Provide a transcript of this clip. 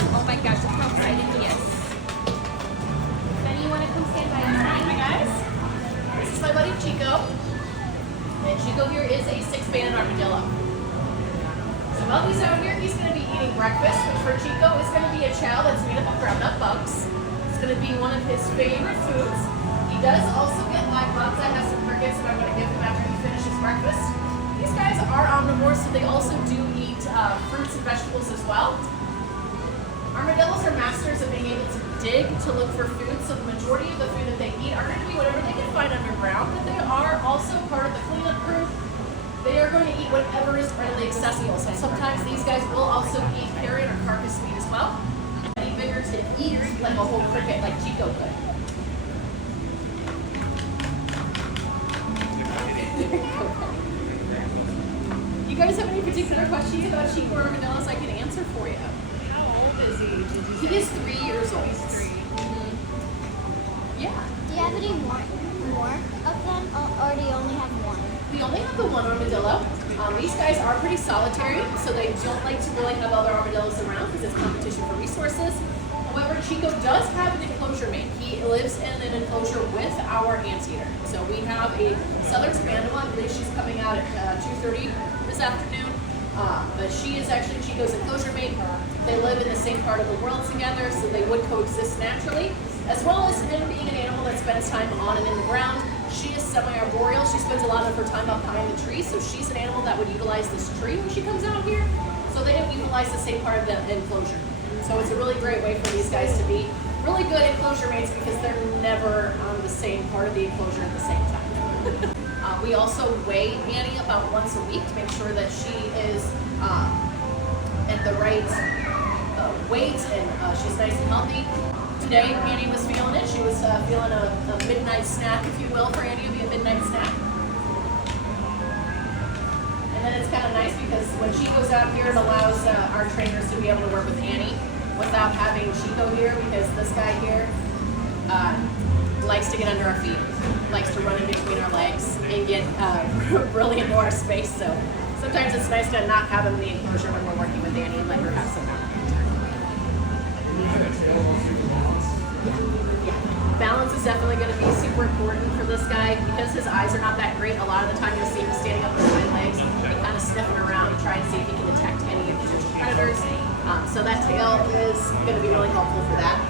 Oh my gosh, look how excited he is. Benny, you want to come stand by us? Hi guys. This is my buddy Chico. And Chico here is a 6-banded armadillo. So while he's out here, he's going to be eating breakfast, which for Chico is going to be a chow that's made up of ground-up bugs. It's going to be one of his favorite foods. He does also get live bugs. I have some crickets that I'm going to give him after he finishes breakfast. These guys are omnivores, so they also do eat fruits and vegetables as well. Armadillos are masters of being able to dig to look for food, so the majority of the food that they eat are going to be whatever they can find underground, but they are also part of the cleanup crew. They are going to eat whatever is readily accessible, so sometimes these guys will also eat carrion or carcass meat as well. Any bigger to eat like a whole cricket like Chico could. You guys have any particular questions about Chico or armadillos I can answer for you? How old is he? He is 3 years old. He's 3. Yeah. Do you have any more of them, or do you only have one? We only have the one armadillo. These guys are pretty solitary, so they don't like to really have other armadillos around because it's competition for resources. However, Chico does have an enclosure mate. He lives in an enclosure with our anteater. So we have a southern spaniel. I believe she's coming out at 2:30 this afternoon. But she is actually Chico's enclosure mate. They live in the same part of the world together, so they would coexist naturally. As well as him being an animal that spends time on and in the ground. She is semi-arboreal. She spends a lot of her time up behind the tree, so she's an animal that would utilize this tree when she comes out here. So they don't utilize the same part of the enclosure. So it's a really great way for these guys to be really good enclosure mates because they're never on the same part of the enclosure at the same time. We also weigh Annie about once a week to make sure that she is at the right weight and she's nice and healthy. Today, Annie was feeling it. She was feeling a midnight snack, if you will. For Annie, it would be a midnight snack. And then it's kind of nice because when she goes out here, it allows our trainers to be able to work with Annie without having Chico here, because this guy here likes to get under our feet, likes to run in between our legs and get really into our space. So sometimes it's nice to not have him in the enclosure when we're working with Annie and let her have some time. Balance is definitely going to be super important for this guy because his eyes are not that great. A lot of the time you'll see him standing up on his hind legs and kind of sniffing around and trying to see if he can detect any potential predators. So that tail is going to be really helpful for that.